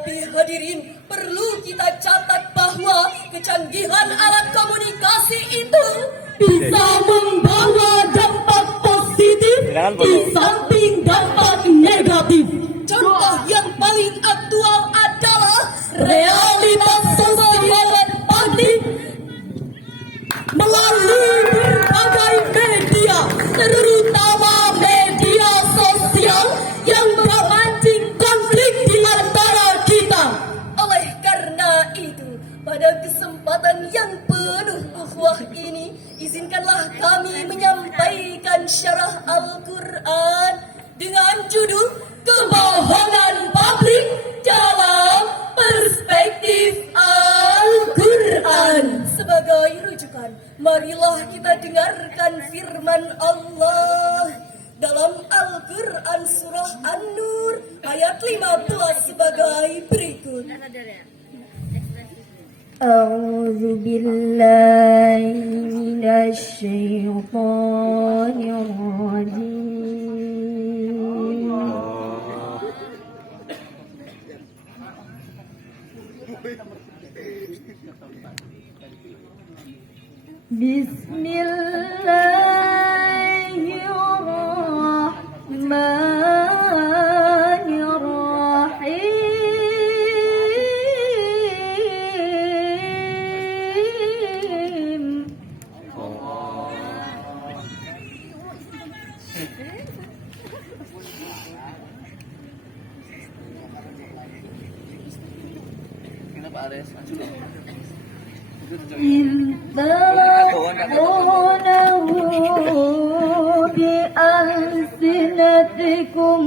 Tapi hadirin, perlu kita catat bahwa kecanggihan alat komunikasi itu bisa membawa dampak positif di samping dampak negatif. Contoh yang paling aktual adalah realitas sosial dan politik melalui berbagai media, terutama media sosial yang memancing konflik di antara kita. Oleh karena itu, pada kesempatan yang penuh ukhuwah ini, izinkanlah kami menyampaikan syarah Al-Quran dengan judul Kebohongan Publik dalam Perspektif Al-Quran. Sebagai rujukan, marilah kita dengarkan firman Allah dalam Al-Quran surah An-Nur ayat 15 sebagai berikut. A'udzu billahi minasy syaithanir rajim. Bismillahirrahmanirrahim. Kenapa Ares? بألسنتكم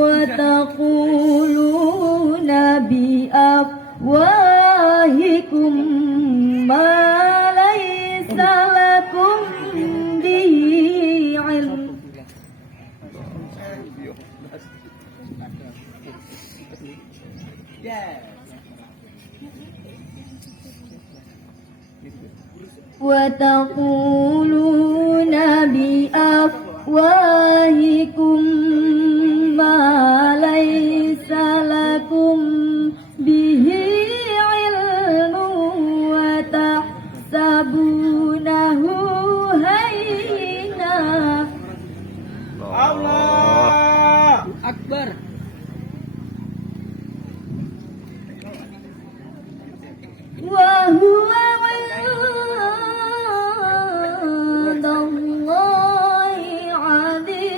وتقولون بأفواهكم ما ليس لكم به علم. وتقولون بأفواهكم ما ليس لكم به علم وتحسبونه هينا. Allah Akbar. وهو عند الله عظيم.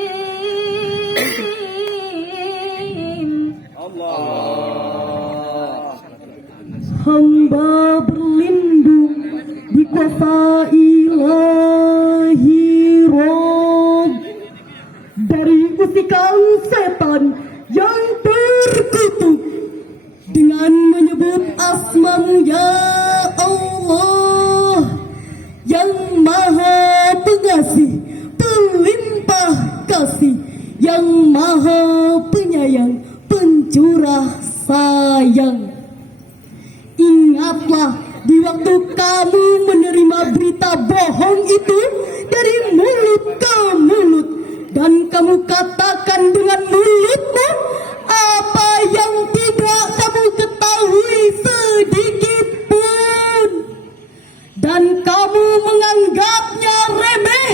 Allah. Hamba berlindung di kuasa Ilahi Rob dari usikan setan yang terkutuk dengan menyebut asma-Mu ya Allah yang maha pengasih, pelimpah kasih, yang maha penyayang, pencurah sayang. Ingatlah di waktu kamu menerima berita bohong itu dari mulut ke mulut, dan kamu katakan dengan mulutmu apa yang tidak kamu ketahui sedikit pun, dan kamu menganggapnya remeh,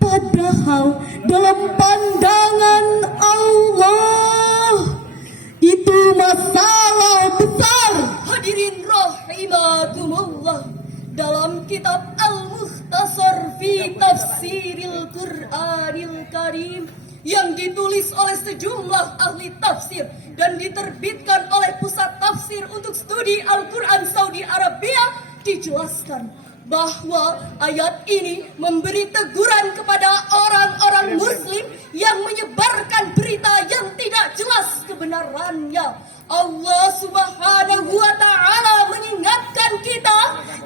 padahal dalam pandangan Allah itu masalah besar. Hadirin rahimakumullah, dalam kitab Al-Mukhtasar fi Tafsiril Qur'anil Karim yang ditulis oleh sejumlah ahli tafsir dan diterbitkan oleh Pusat Tafsir untuk Studi Al-Quran Saudi Arabia, dijelaskan bahwa ayat ini memberi teguran kepada orang-orang muslim yang menyebarkan berita yang tidak jelas kebenarannya. Allah Subhanahu wa Ta'ala mengingatkan kita,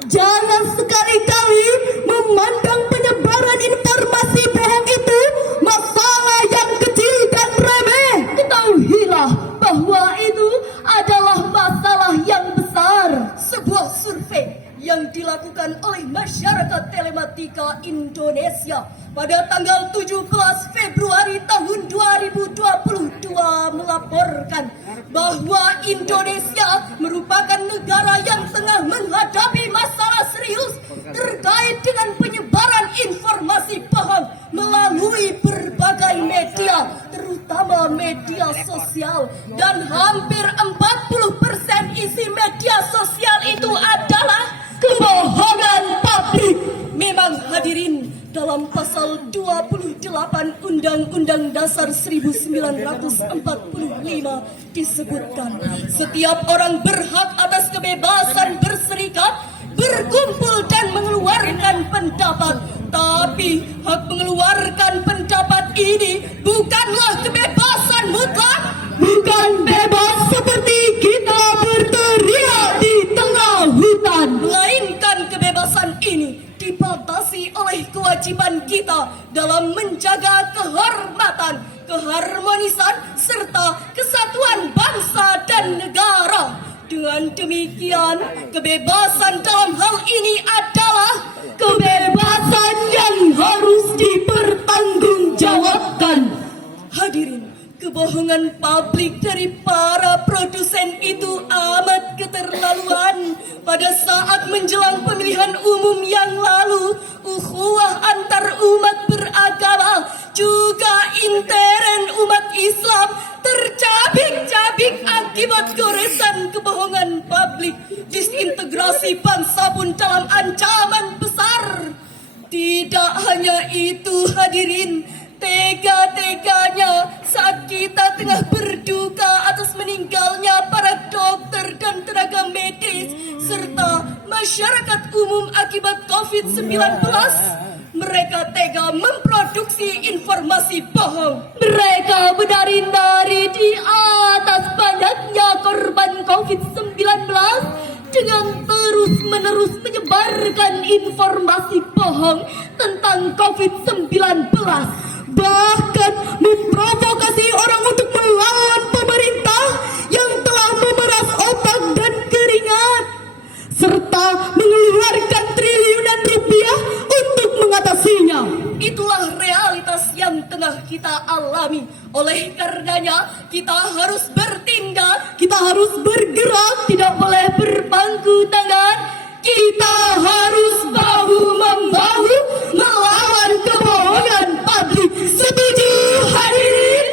jangan sekali-kali memandang penyebaran informasi bohong itu masalah yang kecil dan remeh. Ketahuilah bahwa itu adalah masalah yang besar. Sebuah survei yang dilakukan oleh masyarakat telematika Indonesia pada tanggal 17 Februari tahun 2022 melaporkan bahwa Indonesia merupakan negara yang tengah menghadapi masalah serius terkait dengan penyebaran informasi bohong melalui berbagai media, terutama media sosial, dan hampir 40% isi media sosial itu adalah kebohongan publik. Memang hadirin, dalam pasal 28 Undang-Undang Dasar 1945 disebutkan setiap orang berhak atas kebebasan berserikat, berkumpul dan mengeluarkan pendapat. Tapi hak mengeluarkan pendapat ini bukanlah kebebasan mutlak, bukan bebas seperti kita berteriak di tengah hutan, melainkan kebebasan ini dibatasi oleh kewajiban kita dalam menjaga kehormatan, keharmonisan, serta kesatuan bangsa dan negara. Dengan demikian, kebebasan dalam hal ini adalah kebebasan yang harus dipertanggungjawabkan. Hadirin, kebohongan publik dari para produsen itu amat keterlaluan. Pada saat menjelang pemilihan umum yang lalu, ukhuwah antar umat beragama, juga intern umat Islam tercabik-cabik akibat goresan kebohongan publik. Disintegrasi bangsa pun dalam ancaman besar. Tidak hanya itu hadirin, tega-teganya saat kita tengah berduka atas meninggalnya para dokter dan tenaga medis serta masyarakat umum akibat COVID-19, mereka tega memproduksi informasi bohong. Mereka menari-nari di atas banyaknya korban COVID-19 dengan terus-menerus menyebarkan informasi bohong tentang COVID-19. Bahkan memprovokasi orang untuk melawan pemerintah yang telah memeras otak dan keringat, serta mengeluarkan triliunan rupiah untuk mengatasinya. Itulah realitas yang tengah kita alami. Oleh karenanya, kita harus bertindak, kita harus bergerak, tidak boleh berpangku tangan. Kita harus bahu-membahu melawan kebohongan publik. Setuju hadirin?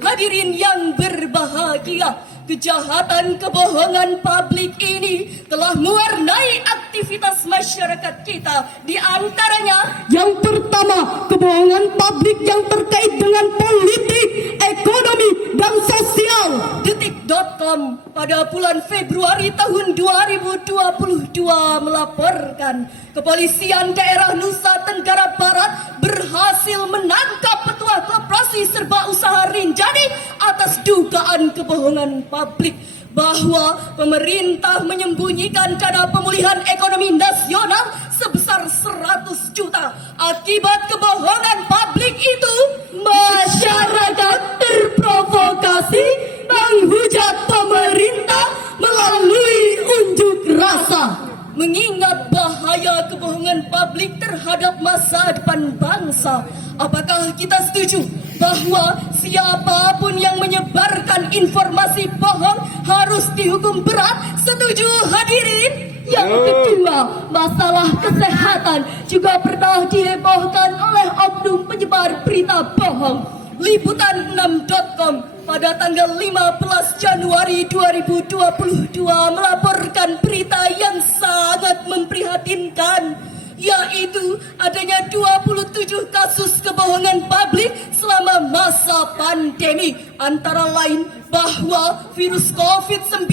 Hadirin yang berbahagia, kejahatan kebohongan publik ini telah mewarnai aktivitas masyarakat kita. Di antaranya, yang pertama, kebohongan publik yang terkait dengan politik, ekonomi, dan sosial. Detik.com pada bulan Februari tahun 2022 melaporkan kepolisian daerah Nusa Tenggara Barat berhasil menangkap petua koperasi serba usaha Rinjani atas dugaan kebohongan publik bahwa pemerintah menyembunyikan dana pemulihan ekonomi nasional sebesar 100 juta. Akibat kebohongan publik itu, masyarakat terprovokasi menghujat pemerintah melalui unjuk rasa. Mengingat bahaya kebohongan publik terhadap masa depan bangsa, apakah kita setuju bahwa siapapun yang menyebarkan informasi bohong harus dihukum berat? Setuju hadirin? Yang kedua, masalah kesehatan juga pernah dihebohkan oleh oknum penyebar berita bohong. Liputan6.com pada tanggal 15 Januari 2022 melaporkan berita yang sangat memprihatinkan, yaitu adanya 27 kasus kebohongan publik selama masa pandemi. Antara lain bahwa virus COVID-19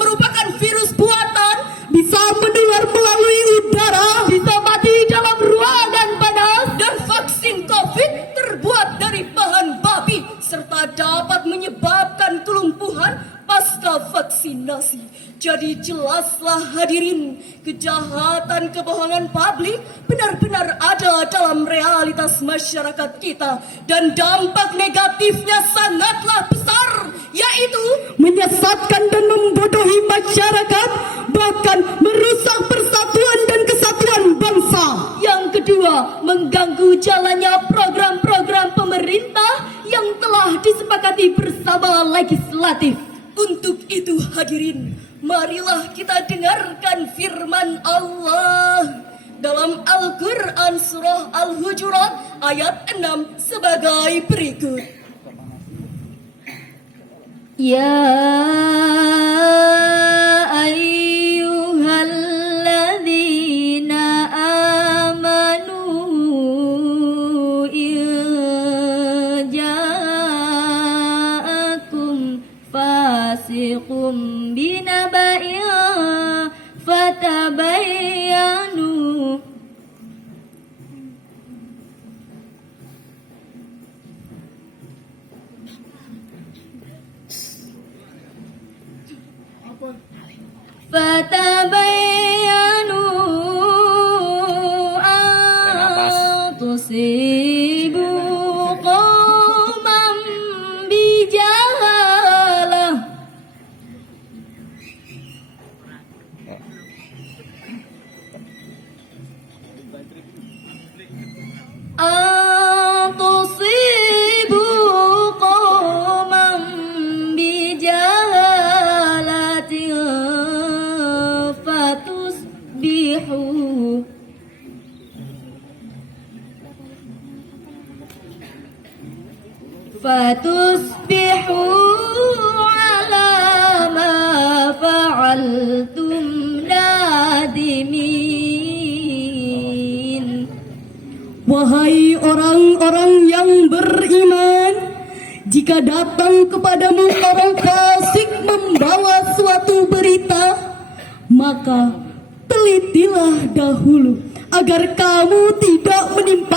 merupakan virus buatan, bisa menular melalui udara, bisa mati dalam ruangan panas, dan vaksin COVID terbuat dari bahan babi, serta dapat menyebabkan kelumpuhan pasca vaksinasi. Jadi jelaslah hadirin, kejahatan kebohongan publik benar-benar ada dalam realitas masyarakat kita, dan dampak negatifnya sangatlah besar, yaitu menyesatkan dan membodohi masyarakat, bahkan dan merusak persatuan dan kesatuan bangsa. Yang kedua, mengganggu jalannya program-program pemerintah yang telah disepakati bersama legislatif. Untuk itu hadirin, marilah kita dengarkan firman Allah dalam Al-Quran Surah Al-Hujurat ayat 6 sebagai berikut. Ya ayyuhalladzina amanu in ja'akum fasiqum binaba'in fatabayyanu fatabayyanu an tusibu qauman bijahalah an tusibu qauman bijahalatin fatusbihu ala ma fa'altum nadimin. Wahai orang-orang yang beriman, jika datang kepadamu orang fasik membawa suatu berita, maka telitilah dahulu agar kamu tidak menimpa